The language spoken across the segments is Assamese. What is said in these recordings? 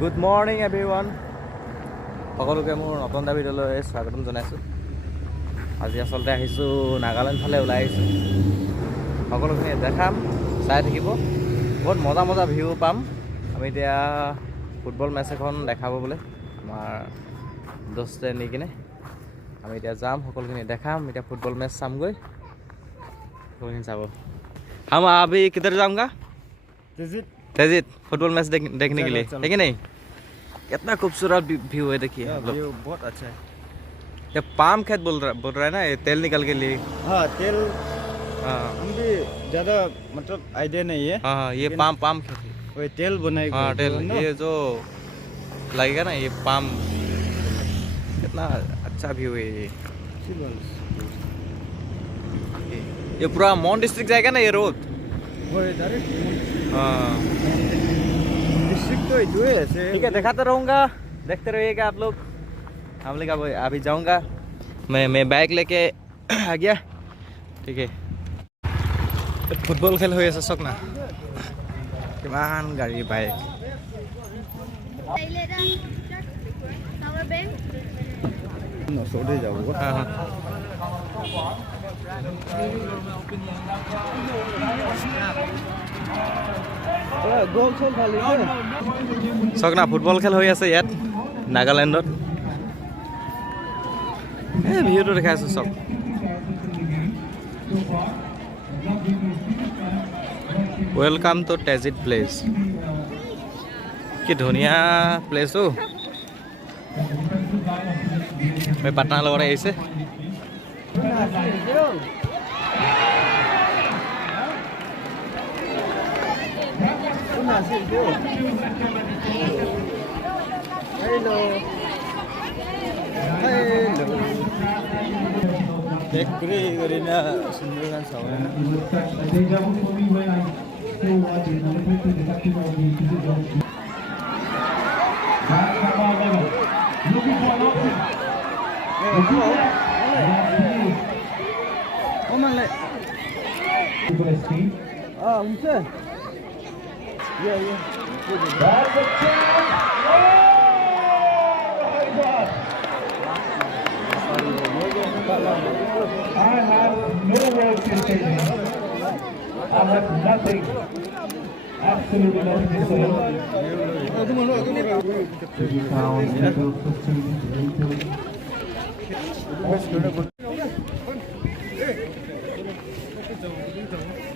গুড মৰ্ণিং এভৰিৱান সকলোকে মোৰ নতুন এটা ভিডিঅ'লৈ স্বাগতম জনাইছোঁ। আজি আচলতে আহিছোঁ নাগালেণ্ড ফালে ওলাই আহিছোঁ। সকলোখিনি দেখাম, চাই থাকিব, বহুত মজা মজা ভিউ পাম। আমি এতিয়া ফুটবল মেচ এখন দেখাব বোলে আমাৰ দোস্তে নি কিনে আমি এতিয়া যাম, সকলোখিনি দেখাম। এতিয়া ফুটবল মেচ চামগৈ, সকলোখিনি চাব। हम अभी किधर जाऊँगा? तेजित फुटबॉल मैच देखने के लिए, है कि नहीं? कितना खूबसूरत व्यू है, देखिए व्यू बहुत अच्छा है। ये पाम खेत बोल रहा है ना, ये तेल निकल के लिए। हाँ तेल, हाँ हम भी ज़्यादा मतलब आइडिया नहीं है। हाँ ये पाम खेत, वही तेल बनाएगा। हाँ तेल, ये जो लगेगा ना ये पाम। कितना अच्छा व्यू है ये पूरा मॉन डिस्ट्रिक्ट जाएगा ना ये रोड। हाँ डिस्ट्रिक्ट तो इधर है ऐसे। ठीक है, दिखाते रहूँगा, देखते रहिएगा आप लोग। हम लोग अभी जाऊँगा, मैं बाइक लेके आ गया। ठीक है, फुटबल खेल হৈ আছে চাওক না, কিমান গাড়ী বাইক। सोडे जाओ। हाँ हाँ गोल चल खाली চাওক না, ফুটবল খেল হৈ আছে ইয়াত নাগালেণ্ডত। এই ভিউটো দেখাই আছোঁ চাওক। ৱেলকাম টু তেজিত প্লেচ। কি ধুনীয়া প্লেচ অ'। মই পাটনাৰ লগত আহিছে। हेलो हेलो देख पूरी गरिना सुन्दरगान सावन ओमले हुन्छ या I have no words to say. I have nothing, absolutely nothing to say.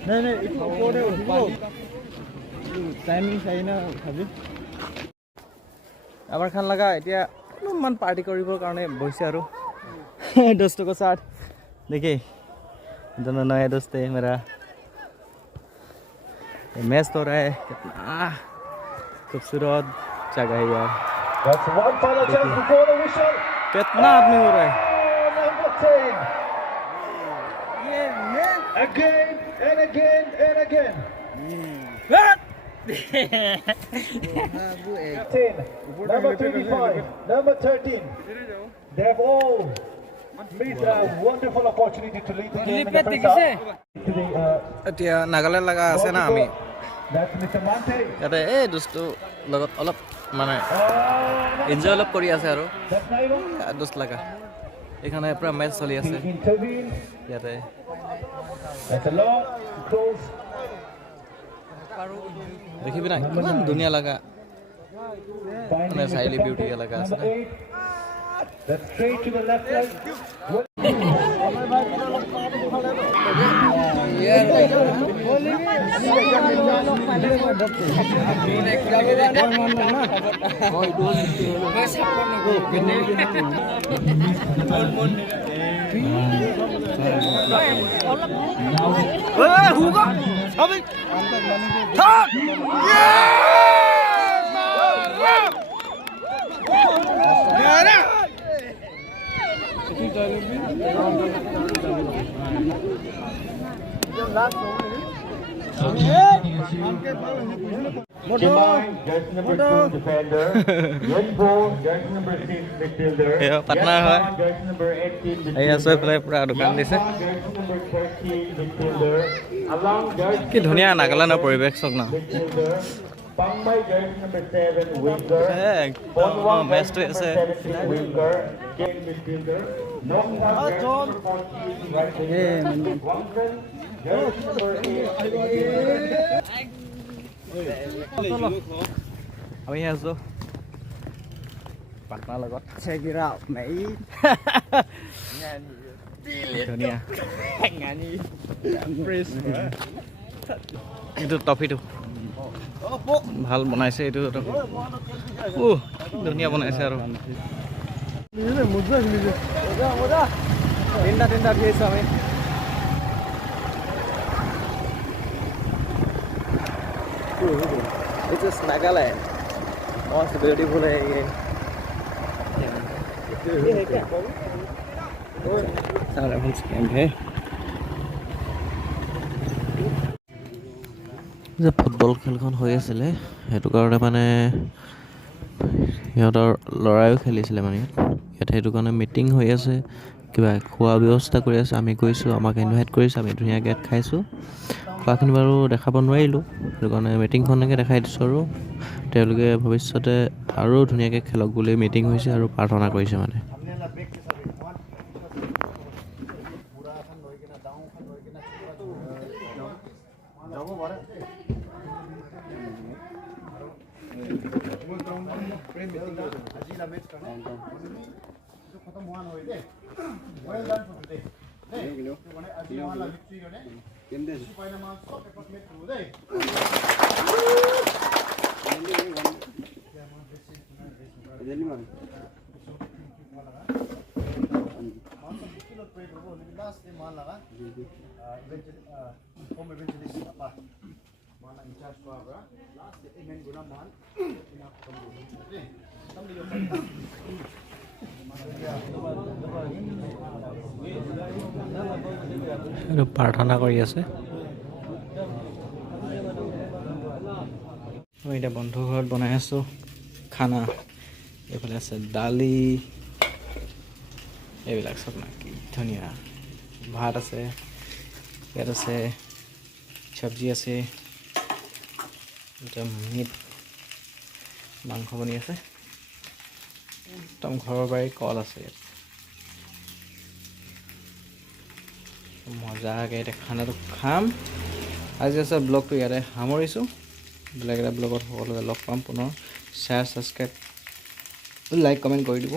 नहीं इतना कोड़े टाइमिंग चाहिए ना भाभी আমাৰ খান লগা এতিয়া অলপমান পাৰ্টি কৰিবৰ কাৰণে বহিছে আৰু दोस्तों को साथ देखिए दोनों नए दोस्त है मेरा। मैच तो रहा है, कितना खूबसूरत जगह है यार। That's one final chance before the whistle. कितना आदमी हो रहा है। Number 10. Again and again and again. 10, number 25, number 13. They've all missed a wonderful opportunity to lead the game in the first half. এতিয়া নাগালেণ্ড লগা আছে না, আমি That's Mr. Mante. ইয়াতে এই দোস্তটো লগত অলপ মানে এনজয় অলপ কৰি আছে আৰু That's Nairo. দোস্ত লগা এইখানে পুৰা মেচ চলি আছে He intervened. ইয়াতে। That's a long close. দেখিবি না কিমান ধুনীয়া লগা মানে Finding চাইলি Mr. Beauty Mante. লগা আছে Number না। 8. That's straight to the left leg. Jemai, jersey number 2 defender. Yenpo, jersey number 6 midfielder. এয়া পাটনাৰ হয়। Yasman, jersey number 18 এয়া midfielder. চৈ পেলাই পুৰা দোকান দিছে। Jersey number 30 midfielder. Along jersey কি ধুনীয়া নাগালেণ্ডৰ পৰিৱেশ চাওক না। midfielder. Pangmai jersey number 7 winger. একদম Bonwang মেচ jersey হৈ number আছে 17 winger. Game midfielder. Nongham jersey number 14 right winger. Wangren jersey number 8. আমি আছোঁ পাটনাৰ লগত Check it out, mate. ধুনীয়া Ngani. Fresh. এইটো টফিটো ভাল বনাইছে এইটো ধুনীয়া বনাইছে আৰু তিনিটা উঠি আহিছোঁ আমি It's just Nagaland. Most beautiful again. Sao lại không scam thế? যে ফুটবল খেলখন হৈ আছিলে সেইটো কাৰণে মানে সিহঁতৰ ল'ৰায়ো খেলিছিলে মানে ইয়াত সেইটো কাৰণে মিটিং হৈ আছে কিবা খোৱা ব্যৱস্থা কৰি আছে আমি গৈছোঁ আমাক ইনভাইট কৰিছে আমি ধুনীয়াকৈ ইয়াত খাইছোঁ খোৱাখিনি বাৰু দেখাব নোৱাৰিলোঁ সেইটো কাৰণে মিটিংখনকে দেখাই দিছোঁ আৰু তেওঁলোকে ভৱিষ্যতে আৰু ধুনীয়াকৈ খেলক বুলি মিটিং হৈছে আৰু প্ৰাৰ্থনা কৰিছে মানে আৰু প্ৰাৰ্থনা কৰি আছে মই এতিয়া বন্ধু ঘৰত বনাই আছোঁ খানা এইফালে আছে দালি এইবিলাক চব না কি ধুনীয়া ভাত আছে ইয়াত আছে চব্জি আছে এটা মিট মাংস বনি আছে একদম ঘৰৰ বাৰী কল আছে ইয়াত মজাকৈ এতিয়া খানাটো খাম আজি আছে ব্লগটো ইয়াতে সামৰিছোঁ বেলেগ এটা ব্লগত সকলোকে লগ পাম পুনৰ শ্বেয়াৰ ছাবস্ক্ৰাইব লাইক কমেণ্ট কৰি দিব